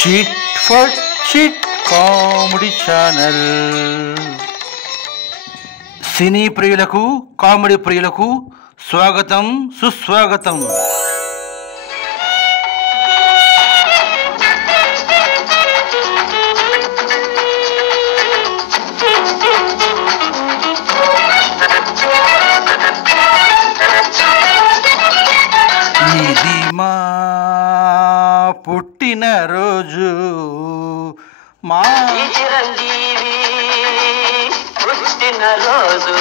Chit for chit comedy channel. సినీ ప్రియులకు, comedy ప్రియులకు స్వాగతం, సుస్వాగతం. ఇది మా పుట్టినరోజు, మా చిరంజీవి పుట్టినరోజు.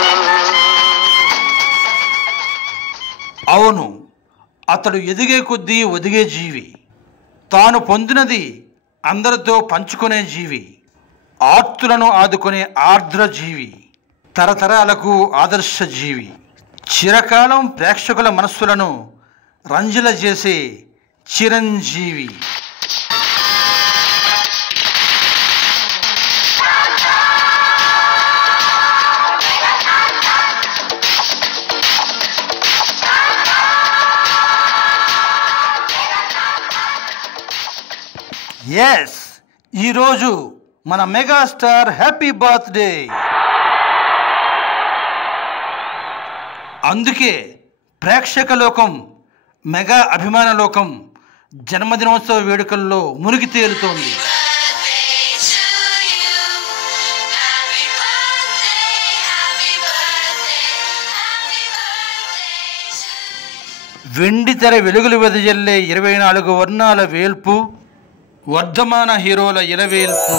అవును, అతడు ఎదిగే కొద్దీ ఒదిగే జీవి. తాను పొందినది అందరితో పంచుకునే జీవి. ఆర్తులను ఆదుకునే ఆర్ద్ర జీవి. తరతరాలకు ఆదర్శ జీవి. చిరకాలం ప్రేక్షకుల మనస్సులను రంజిల చేసే చిరంజీవి. ఎస్, ఈరోజు మన మెగాస్టార్ హ్యాపీ బర్త్డే. అందుకే ప్రేక్షక లోకం, మెగా అభిమాన లోకం జన్మదినోత్సవ వేడుకల్లో మునిగి తేలుతోంది. వెండి తెర వెలుగులు వెదజల్లే 24 వర్ణాల వేల్పు, వర్ధమాన హీరోల ఇలవేల్పు,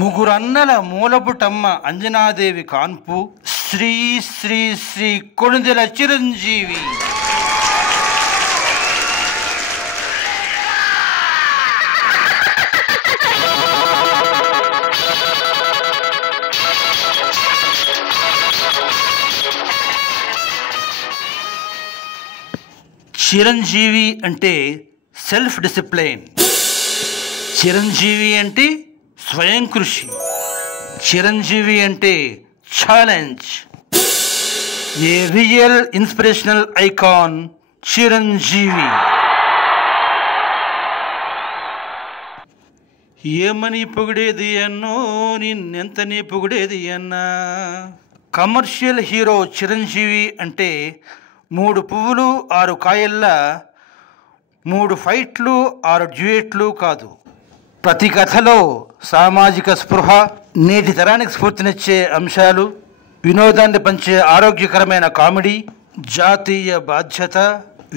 ముగ్గురు అన్నల మూలపుటమ్మ అంజనాదేవి కాన్పు, శ్రీ శ్రీ శ్రీ కొణిదెల చిరంజీవి. చిరంజీవి అంటే సెల్ఫ్ డిసిప్లైన్. చిరంజీవి అంటే స్వయం కృషి. చిరంజీవి అంటే ఛాలెంజ్. ఏ రియల్ ఇన్స్పిరేషనల్ ఐకాన్ చిరంజీవి. ఏమని పొగిడేది అన్నో, నిన్నెంతని పొగిడేది అన్నా. కమర్షియల్ హీరో చిరంజీవి అంటే 3 పువ్వులు 6 కాయల్లా 3 ఫైట్లు 6 డ్యూయెట్లు కాదు. ప్రతి కథలో సామాజిక స్పృహ, నేటి తరానికి స్ఫూర్తినిచ్చే అంశాలు, వినోదాన్ని పంచే ఆరోగ్యకరమైన కామెడీ, జాతీయ బాధ్యత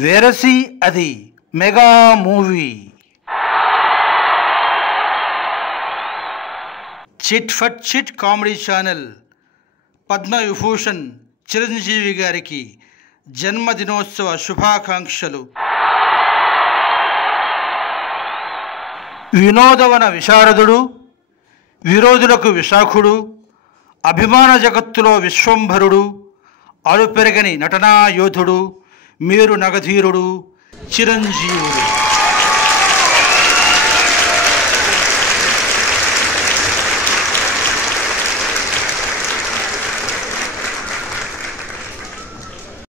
వేరసి అది మెగా మూవీ. చిట్ ఫట్ chit comedy channel Padma Vibhushan Chiranjeevi గారికి జన్మదినోత్సవ శుభాకాంక్షలు. వినోదవన విశారదుడు, విరోధులకు విశాఖుడు, అభిమాన జగత్తులో విశ్వంభరుడు, అలుపెరగని నటనా యోధుడు, మేరు నగధీరుడు చిరంజీవుడు.